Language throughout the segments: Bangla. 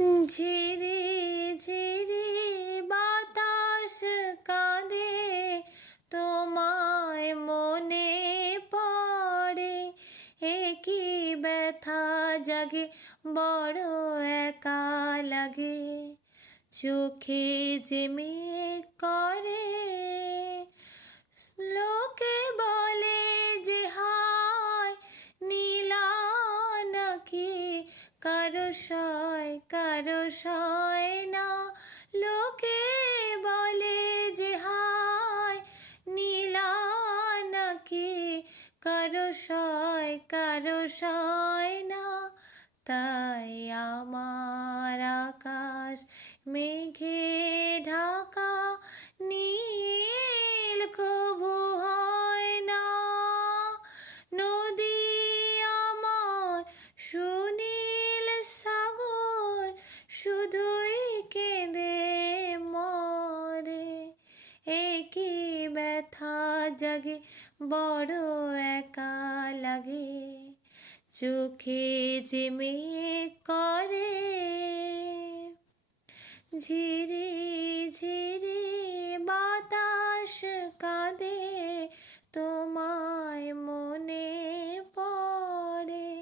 ঝিরি ঝিরি বাতাস কাঁদে, তোমায় মনে পড়ে। এ কি ব্যথা জাগে, বড় একা লাগে। চোখে যে মেঘ করে, লোকে বলে যে হায় নীলা নাকি। কারো সয় না, লোকে বলে যে হায় নীলা নাকি। কারো সয় না, তাই আমার আকাশ মেঘে ঢাকা। নীল কবু হয় না, নদী আমার সুনীল সাগর শুধুই কেঁদে মরে। এ কি ব্যথা জাগে, বড় একা লাগে। চোখে যে মেঘ করে, ঝিরি ঝিরি বাতাস কাঁদে, তোমায় মনে পড়ে।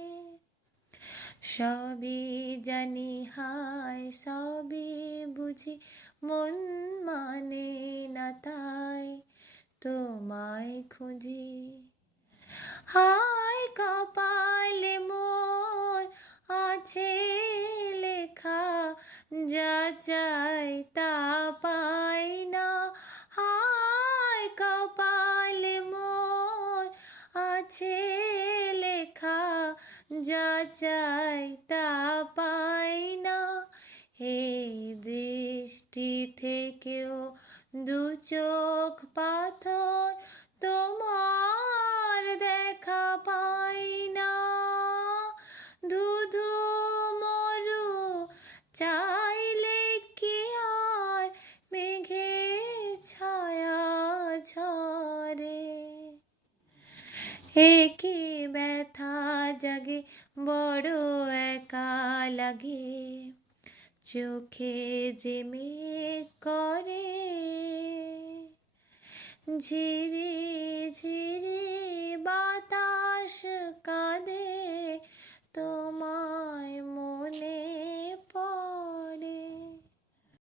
সবই জানি হায় সবই বুঝি, মন মানে না তাই তোমায় খুঁজি। হায় কপালে মোর আছে লেখা, যা চাই তা পাই না। হায় কপালে মোর আছে লেখা, যা চাই তা পাই না। এই দৃষ্টি থেকেও দু চোখ পাথর, তোমার দেখা পাই না। ধুধু মরু চাইলে কি আর মেঘে ছায়া ঝরে। এ কি ব্যথা জাগে, বড় একা লাগে। চোখে যে মেঘ করে, ঝিরি